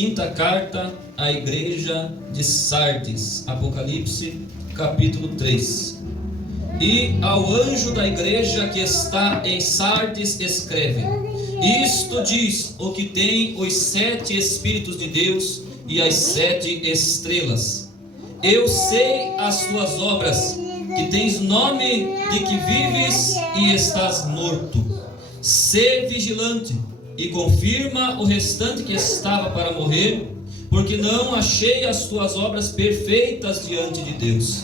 Quinta carta à igreja de Sardes, Apocalipse, capítulo 3. E ao anjo da igreja que está em Sardes escreve: Isto diz o que tem os 7 Espíritos de Deus e as 7 estrelas. Eu sei as tuas obras, que tens nome de que vives e estás morto. Sê vigilante e confirma o restante que estava para morrer, porque não achei as tuas obras perfeitas diante de Deus.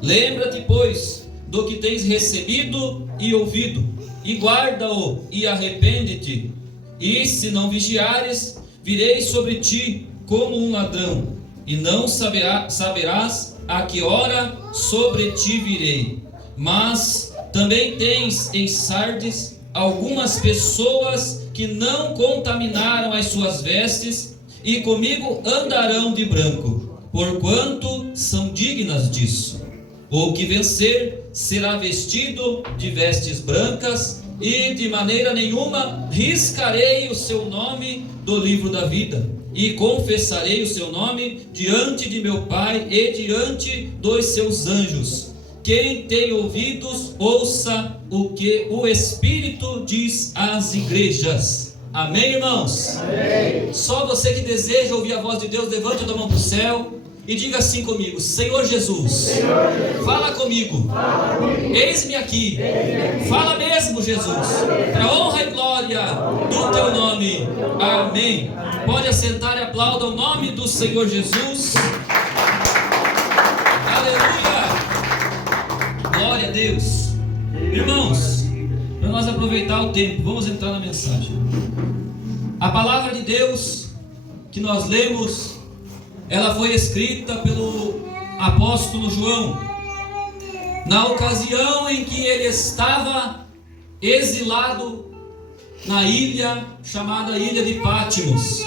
Lembra-te, pois, do que tens recebido e ouvido, e guarda-o e arrepende-te. E se não vigiares, virei sobre ti como um ladrão, e não saberás a que hora sobre ti virei. Mas também tens em Sardes algumas pessoas que não contaminaram as suas vestes, e comigo andarão de branco, porquanto são dignas disso. O que vencer será vestido de vestes brancas, e de maneira nenhuma riscarei o seu nome do livro da vida, e confessarei o seu nome diante de meu Pai e diante dos seus anjos. Quem tem ouvidos, ouça o que o Espírito diz às igrejas. Amém, irmãos? Amém. Só você que deseja ouvir a voz de Deus, levante a mão para o céu e diga assim comigo: Senhor Jesus, fala comigo. Eis-me aqui. Fala mesmo, Jesus, para honra e glória do teu nome. Amém. Pode assentar e aplauda o nome do Senhor Jesus. Aleluia. Glória a Deus. Irmãos, para nós aproveitar o tempo, vamos entrar na mensagem. A palavra de Deus que nós lemos, ela foi escrita pelo apóstolo João, na ocasião em que ele estava exilado na ilha chamada Ilha de Patmos.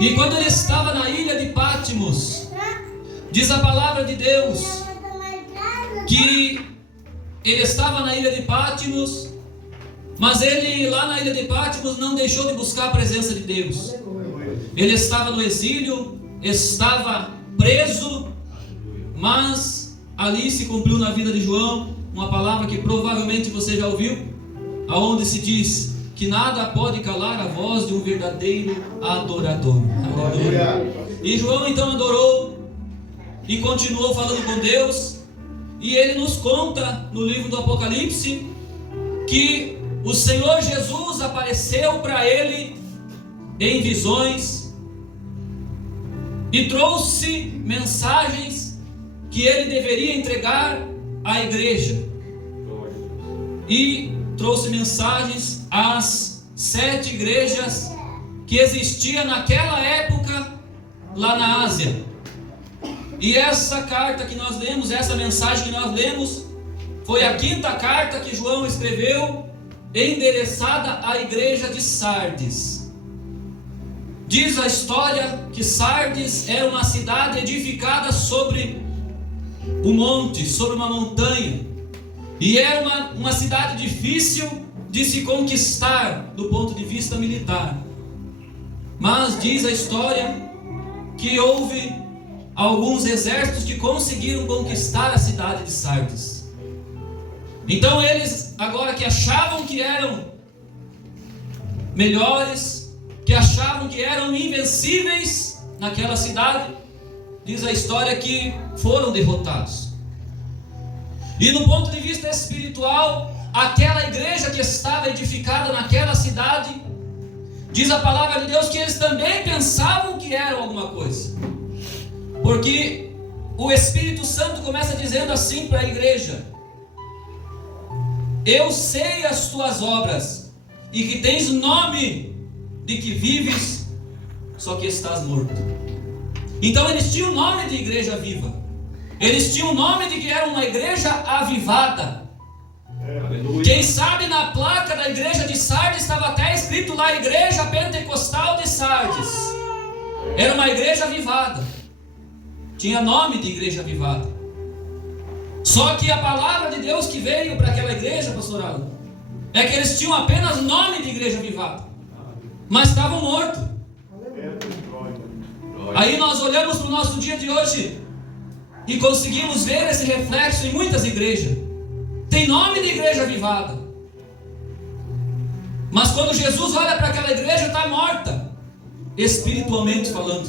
E quando ele estava na Ilha de Patmos, diz a palavra de Deus que ele estava na Ilha de Patmos, mas ele lá na Ilha de Patmos não deixou de buscar a presença de Deus. Ele estava no exílio, estava preso, mas ali se cumpriu na vida de João uma palavra que provavelmente você já ouviu, aonde se diz que nada pode calar a voz de um verdadeiro adorador. Aleluia. E João então adorou e continuou falando com Deus. E ele nos conta no livro do Apocalipse que o Senhor Jesus apareceu para ele em visões e trouxe mensagens que ele deveria entregar à igreja. E trouxe mensagens às 7 igrejas que existiam naquela época lá na Ásia. E essa carta que nós lemos, essa mensagem que nós lemos, foi a 5ª carta que João escreveu, endereçada à igreja de Sardes. Diz a história que Sardes era uma cidade edificada sobre um monte, sobre uma montanha, e era uma cidade difícil de se conquistar do ponto de vista militar. Mas diz a história que houve alguns exércitos que conseguiram conquistar a cidade de Sardes. Então eles, agora que achavam que eram melhores, que achavam que eram invencíveis naquela cidade, diz a história que foram derrotados. E no ponto de vista espiritual, aquela igreja que estava edificada naquela cidade, diz a palavra de Deus que eles também pensavam que eram alguma coisa. Porque o Espírito Santo começa dizendo assim para a igreja: Eu sei as tuas obras, e que tens nome de que vives, só que estás morto. Então eles tinham o nome de igreja viva. Eles tinham o nome de que era uma igreja avivada. Quem sabe na placa da igreja de Sardes estava até escrito lá: Igreja Pentecostal de Sardes. Era uma igreja avivada. Tinha nome de igreja avivada. Só que a palavra de Deus que veio para aquela igreja, pastor Alan, é que eles tinham apenas nome de igreja avivada, mas estavam mortos. Aí nós olhamos para o nosso dia de hoje e conseguimos ver esse reflexo em muitas igrejas. Tem nome de igreja avivada, mas quando Jesus olha para aquela igreja, está morta, espiritualmente falando.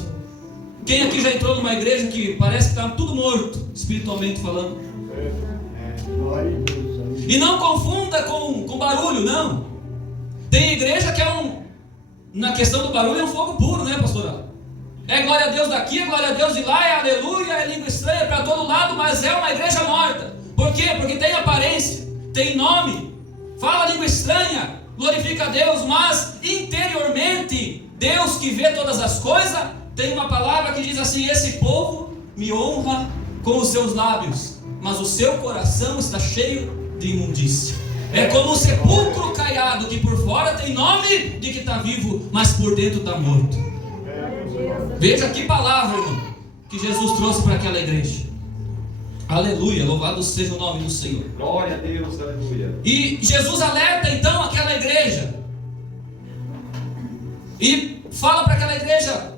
Quem aqui já entrou numa igreja que parece que está tudo morto, espiritualmente falando? E não confunda com barulho, não. Tem igreja que na questão do barulho é um fogo puro, né, pastor? É glória a Deus daqui, é glória a Deus de lá, é aleluia, é língua estranha para todo lado, mas é uma igreja morta. Por quê? Porque tem aparência, tem nome, fala língua estranha, glorifica a Deus, mas interiormente, Deus que vê todas as coisas, tem uma palavra que diz assim: esse povo me honra com os seus lábios, mas o seu coração está cheio de imundícia. É como um sepulcro caiado, que por fora tem nome de que está vivo, mas por dentro está morto. Veja que palavra, irmão, que Jesus trouxe para aquela igreja. Aleluia, louvado seja o nome do Senhor. Glória a Deus, aleluia. E Jesus alerta então aquela igreja e fala para aquela igreja,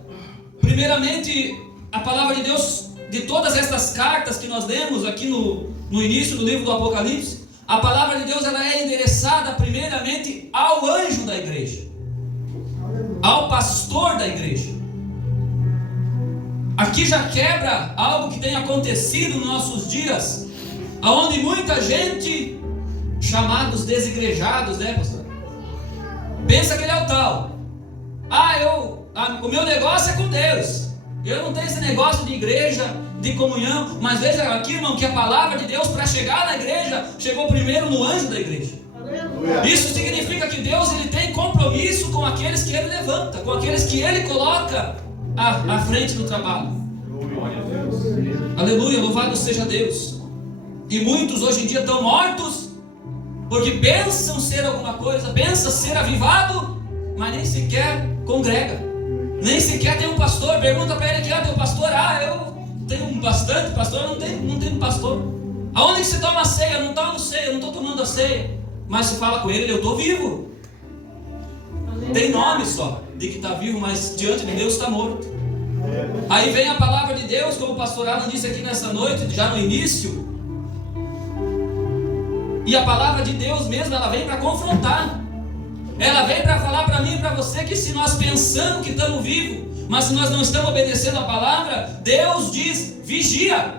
primeiramente, a palavra de Deus, de todas estas cartas que nós lemos aqui no início do livro do Apocalipse, a palavra de Deus ela é endereçada primeiramente ao anjo da igreja, ao pastor da igreja. Aqui já quebra algo que tem acontecido nos nossos dias, aonde muita gente, chamados desigrejados, né, pastor? Pensa que ele é o tal. O meu negócio é com Deus. Eu não tenho esse negócio de igreja, de comunhão. Mas veja aqui, irmão, que a palavra de Deus para chegar na igreja, chegou primeiro no anjo da igreja. Isso significa que Deus ele tem compromisso com aqueles que ele levanta, com aqueles que ele coloca à frente do trabalho. Aleluia, louvado seja Deus. E muitos hoje em dia estão mortos porque pensam ser alguma coisa, pensam ser avivado, mas nem sequer congrega, nem sequer tem um pastor. Pergunta para ele: que tem um pastor? Eu tenho bastante pastor. Não tenho pastor. Aonde que se toma a ceia? Eu não tomo ceia, eu não estou tomando a ceia. Mas se fala com ele, eu estou vivo. Tem nome só de que está vivo, mas diante de Deus está morto. Aí vem a palavra de Deus, como o pastor Alan disse aqui nessa noite, já no início. E a palavra de Deus mesmo, ela vem para confrontar. Ela vem para falar para mim e para você que se nós pensamos que estamos vivos, mas se nós não estamos obedecendo a palavra, Deus diz: vigia.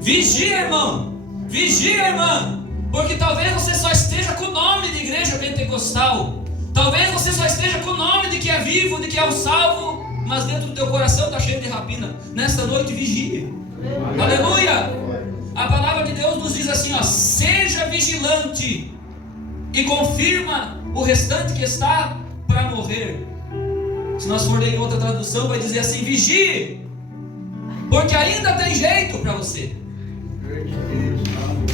Vigia, irmão. Vigia, irmã. Porque talvez você só esteja com o nome de igreja pentecostal. Talvez você só esteja com o nome de que é vivo, de que é o salvo, mas dentro do teu coração está cheio de rapina. Nesta noite, vigia. Aleluia. A palavra de Deus nos diz assim, seja vigilante e confirma o restante que está para morrer. Se nós for ler em outra tradução, vai dizer assim: vigie, porque ainda tem jeito para você.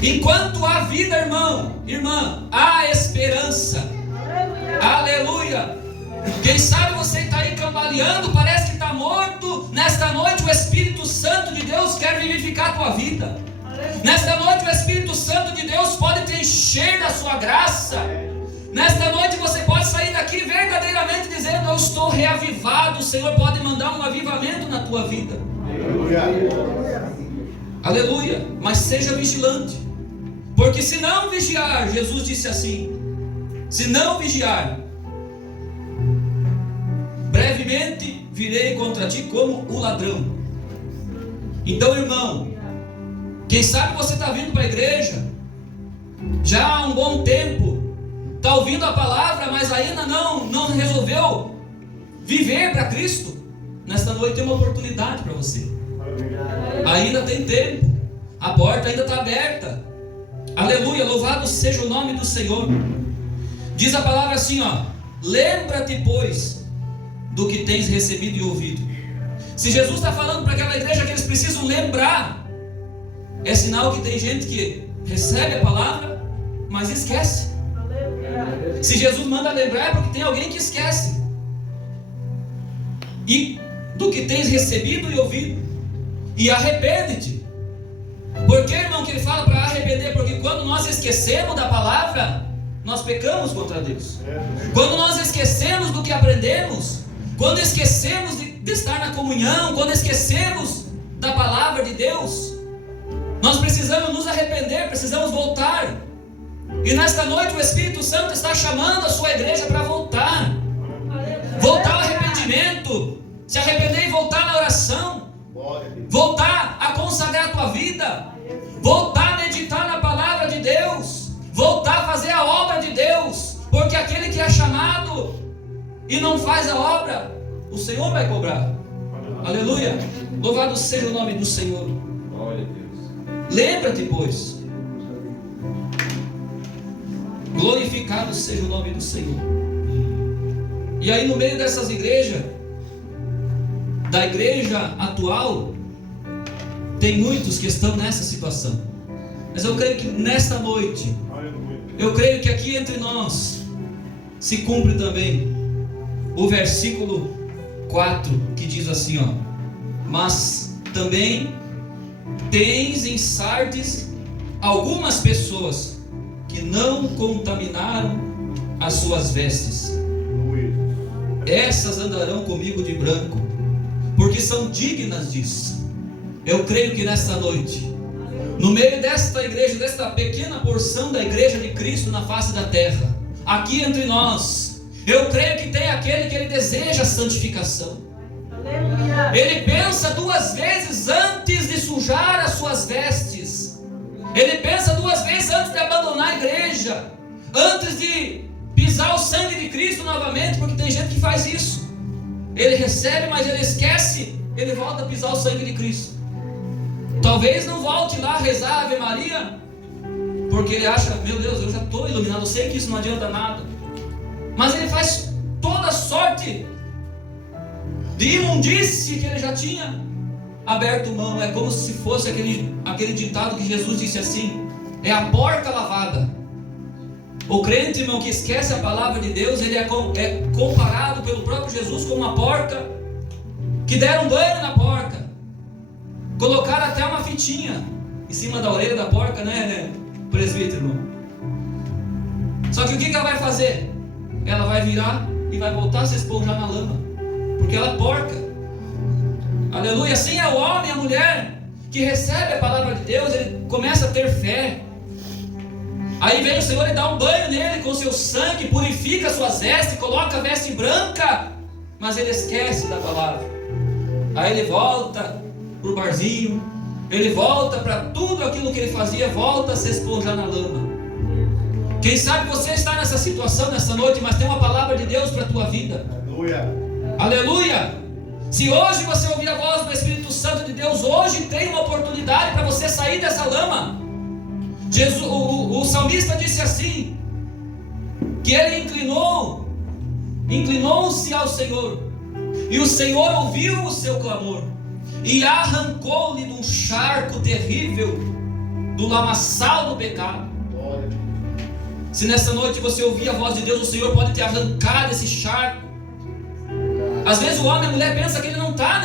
Enquanto há vida, irmão, irmã, há esperança. Aleluia. Quem sabe você está aí cambaleando, parece que está morto. Nesta noite o Espírito Santo de Deus quer vivificar a tua vida. Nesta noite o Espírito Santo de Deus pode te encher da sua graça. Nesta noite você pode sair daqui verdadeiramente dizendo: eu estou reavivado. O Senhor pode mandar um avivamento na tua vida. Aleluia. Mas seja vigilante, porque se não vigiar, Jesus disse assim: se não vigiar, brevemente virei contra ti como o ladrão. Então, irmão, quem sabe você está vindo para a igreja já há um bom tempo, está ouvindo a palavra, mas ainda não resolveu viver para Cristo. Nesta noite tem uma oportunidade para você. Ainda tem tempo, a porta ainda está aberta. Aleluia, louvado seja o nome do Senhor. Diz a palavra assim, lembra-te, pois, do que tens recebido e ouvido. Se Jesus está falando para aquela igreja que eles precisam lembrar, é sinal que tem gente que recebe a palavra, mas esquece. Se Jesus manda lembrar, é porque tem alguém que esquece. E do que tens recebido e ouvido, e arrepende-te. Por que, irmão, que ele fala para arrepender? Porque quando nós esquecemos da palavra, nós pecamos contra Deus. Quando nós esquecemos do que aprendemos, quando esquecemos de estar na comunhão, quando esquecemos da palavra de Deus, nós precisamos nos arrepender, precisamos voltar. E nesta noite o Espírito Santo está chamando a sua igreja para voltar. Voltar ao arrependimento, se arrepender e voltar na oração, voltar a consagrar a tua vida, voltar a meditar na palavra de Deus, voltar a fazer a obra de Deus, porque aquele que é chamado e não faz a obra, o Senhor vai cobrar. Aleluia, louvado seja o nome do Senhor. Glória a Deus. Lembra-te, pois, glorificado seja o nome do Senhor. E aí no meio dessas igrejas, da igreja atual, tem muitos que estão nessa situação. Mas eu creio que nesta noite, eu creio que aqui entre nós se cumpre também o versículo 4, que diz assim, ó: mas também tens em Sardes algumas pessoas que não contaminaram as suas vestes. Essas andarão comigo de branco, porque são dignas disso. Eu creio que nesta noite, no meio desta igreja, desta pequena porção da igreja de Cristo na face da terra, aqui entre nós, eu creio que tem aquele que ele deseja santificação. Ele pensa duas vezes antes de sujar as suas vestes. Ele pensa duas vezes antes de abandonar a igreja, antes de pisar o sangue de Cristo novamente, porque tem gente que faz isso. Ele recebe, mas ele esquece, ele volta a pisar o sangue de Cristo. Talvez não volte lá a rezar a Ave Maria, porque ele acha, meu Deus, eu já estou iluminado, eu sei que isso não adianta nada. Mas ele faz toda sorte de imundície que ele já tinha aberto mão. É como se fosse aquele ditado que Jesus disse assim: é a porca lavada. O crente, irmão, que esquece a palavra de Deus, ele é comparado pelo próprio Jesus como uma porca, que deram banho na porca, colocaram até uma fitinha em cima da orelha da porca, né, presbítero? Só que o que ela vai fazer? Ela vai virar e vai voltar a se esponjar na lama, porque ela é porca. Aleluia. Assim é o homem e a mulher que recebe a palavra de Deus, ele começa a ter fé. Aí vem o Senhor e dá um banho nele com seu sangue, purifica suas vestes, coloca a veste branca, mas ele esquece da palavra. Aí ele volta para o barzinho, ele volta para tudo aquilo que ele fazia, volta a se esponjar na lama. Quem sabe você está nessa situação nessa noite, mas tem uma palavra de Deus para a tua vida. Aleluia. Aleluia. Se hoje você ouvir a voz do Espírito Santo de Deus, hoje tem uma oportunidade para você sair dessa lama. O salmista disse assim, que ele inclinou-se ao Senhor, e o Senhor ouviu o seu clamor, e arrancou-lhe de um charco terrível, do lamaçal do pecado. Se nessa noite você ouvir a voz de Deus, o Senhor pode te arrancar desse charco. Às vezes o homem e a mulher pensa que ele não está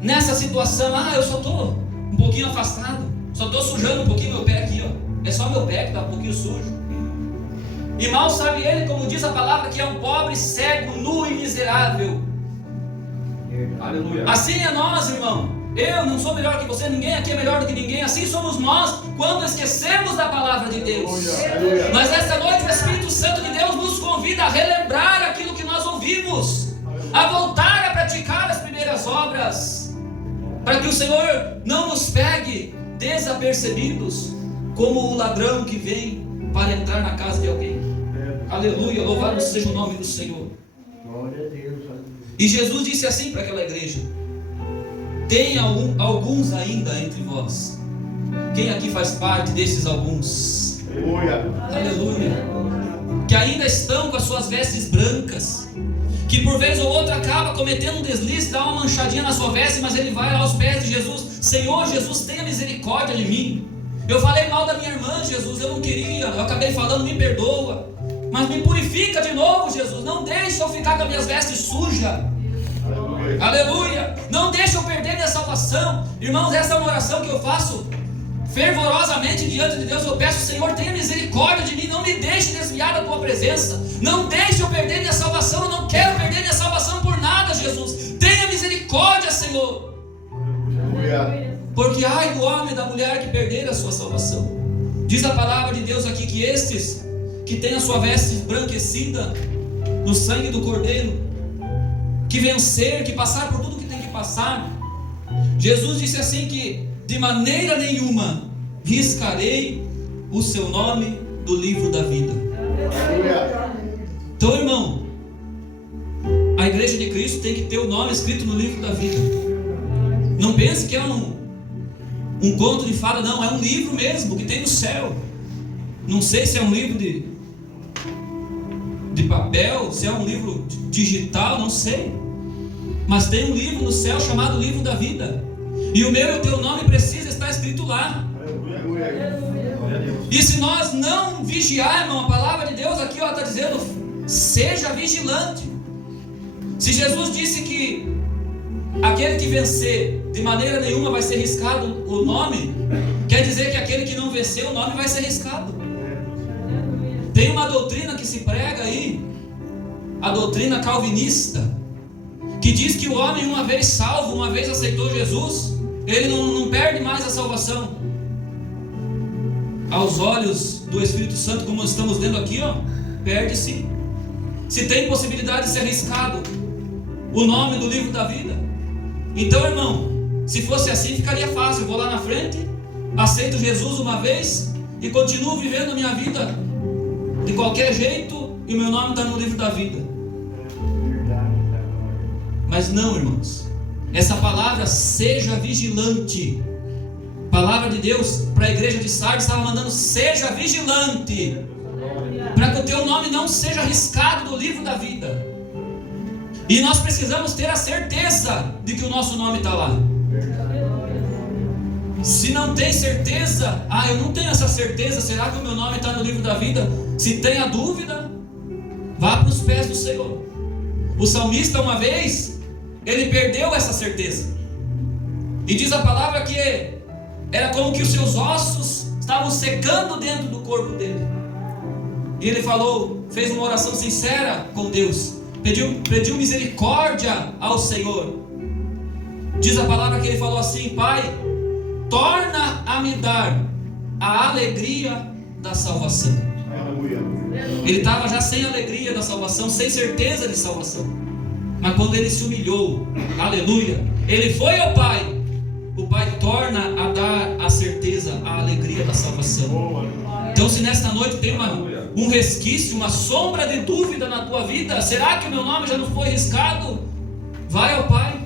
nessa situação. Eu só estou um pouquinho afastado, só estou sujando um pouquinho meu pé aqui, ó. É só meu pé que está um pouquinho sujo. E mal sabe ele, como diz a palavra, que é um pobre, cego, nu e miserável. Aleluia. Assim é nós, irmão. Eu não sou melhor que você, ninguém aqui é melhor do que ninguém. Assim somos nós quando esquecemos da palavra de Deus. Aleluia. Mas esta noite o Espírito Santo de Deus nos convida a relembrar aquilo que nós ouvimos, a voltar a praticar as primeiras obras, para que o Senhor não nos pegue desapercebidos, como o ladrão que vem para entrar na casa de alguém. Aleluia, louvado seja o nome do Senhor. Glória a Deus. E Jesus disse assim para aquela igreja: tem alguns ainda entre vós. Quem aqui faz parte desses alguns? Aleluia. Aleluia. Que ainda estão com as suas vestes brancas, que por vez ou outra acaba cometendo um deslize, dá uma manchadinha na sua veste, mas ele vai aos pés de Jesus: Senhor Jesus, tenha misericórdia de mim. Eu falei mal da minha irmã, Jesus, eu não queria, eu acabei falando, me perdoa, mas me purifica de novo, Jesus. Não deixe eu ficar com as minhas vestes sujas. Aleluia. Aleluia. Não deixe eu perder minha salvação. Irmãos, essa é uma oração que eu faço fervorosamente diante de Deus. Eu peço: Senhor, tenha misericórdia de mim, não me deixe desviar da tua presença, não deixe eu perder minha salvação. Eu não quero perder minha salvação por nada, Jesus. Tenha misericórdia, Senhor. Porque ai do homem e da mulher que perderam a sua salvação. Diz a palavra de Deus aqui que estes que têm a sua veste embranquecida no sangue do Cordeiro, que vencer, que passar por tudo que tem que passar, Jesus disse assim que de maneira nenhuma riscarei o seu nome do livro da vida. Então, irmão, a igreja de Cristo tem que ter o nome escrito no livro da vida. Não pense que é um conto de fada, não, é um livro mesmo que tem no céu. Não sei se é um livro de papel, se é um livro digital, não sei, mas tem um livro no céu chamado livro da vida, e o meu e o teu nome precisa estar escrito lá. E se nós não vigiarmos, a palavra de Deus aqui está dizendo, seja vigilante. Se Jesus disse que aquele que vencer de maneira nenhuma vai ser riscado o nome, quer dizer que aquele que não vencer o nome vai ser riscado. Tem uma doutrina que se prega aí, a doutrina calvinista, que diz que o homem, uma vez salvo, uma vez aceitou Jesus, ele não perde mais a salvação. Aos olhos do Espírito Santo, como nós estamos lendo aqui, perde sim. Se tem possibilidade de ser riscado o nome do livro da vida, então, irmão, se fosse assim ficaria fácil. Eu vou lá na frente, aceito Jesus uma vez e continuo vivendo a minha vida de qualquer jeito, e o meu nome está no livro da vida. Mas não, irmãos, essa palavra, seja vigilante, palavra de Deus para a igreja de Sardes estava mandando, seja vigilante, para que o teu nome não seja riscado do livro da vida. E nós precisamos ter a certeza de que o nosso nome está lá. Se não tem certeza, eu não tenho essa certeza, será que o meu nome está no livro da vida? Se tem a dúvida, vá para os pés do Senhor. O salmista, uma vez, ele perdeu essa certeza, e diz a palavra que era como que os seus ossos estavam secando dentro do corpo dele. E ele falou, fez uma oração sincera com Deus, pediu misericórdia ao Senhor. Diz a palavra que ele falou assim: Pai, torna a me dar a alegria da salvação. Ele estava já sem alegria da salvação, sem certeza de salvação. Mas quando ele se humilhou, aleluia, ele foi ao Pai. O Pai torna a dar a certeza, a alegria da salvação. Então, se nesta noite tem um resquício, uma sombra de dúvida na tua vida, será que o meu nome já não foi riscado? Vai ao Pai,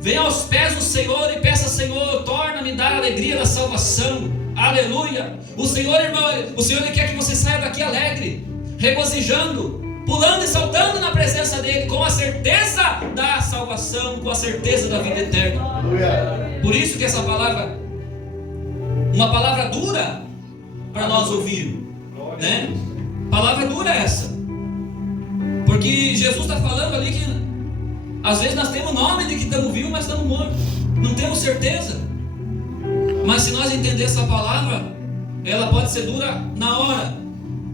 venha aos pés do Senhor e peça: Senhor, torna-me dar a alegria da salvação. Aleluia. O Senhor, irmão, o Senhor quer que você saia daqui alegre, regozijando, pulando e saltando na presença dele, com a certeza da salvação, com a certeza da vida eterna. Por isso que essa palavra, uma palavra dura para nós ouvir, né? Palavra dura essa, porque Jesus está falando ali que às vezes nós temos nome de que estamos vivos, mas estamos mortos, não temos certeza. Mas se nós entender essa palavra, ela pode ser dura na hora,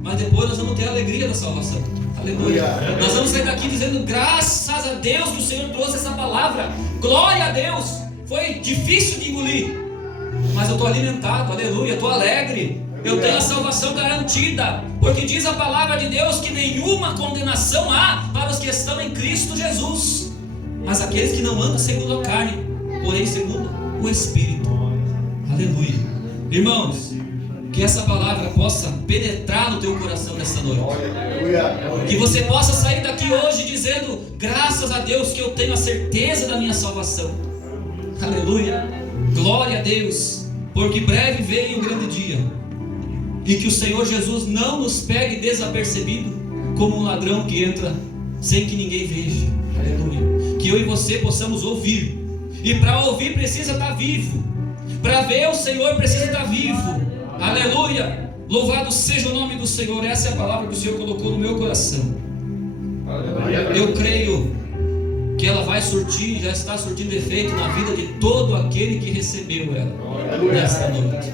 mas depois nós vamos ter a alegria da salvação. Aleluia. Nós vamos sair daqui dizendo: graças a Deus que o Senhor trouxe essa palavra, glória a Deus. Foi difícil de engolir, mas eu estou alimentado, aleluia, estou alegre. Eu tenho a salvação garantida, porque diz a palavra de Deus que nenhuma condenação há para os que estão em Cristo Jesus, mas aqueles que não andam segundo a carne, porém segundo o Espírito. Aleluia. Irmãos, que essa palavra possa penetrar no teu coração nessa noite, que você possa sair daqui hoje dizendo: graças a Deus que eu tenho a certeza da minha salvação. Aleluia. Glória a Deus, porque breve vem o grande dia, e que o Senhor Jesus não nos pegue desapercebido, como um ladrão que entra sem que ninguém veja. Aleluia. Que eu e você possamos ouvir, e para ouvir precisa estar vivo, para ver o Senhor precisa estar vivo. Aleluia. Louvado seja o nome do Senhor. Essa é a palavra que o Senhor colocou no meu coração. Eu creio que ela vai surtir, já está surtindo efeito na vida de todo aquele que recebeu ela nesta noite.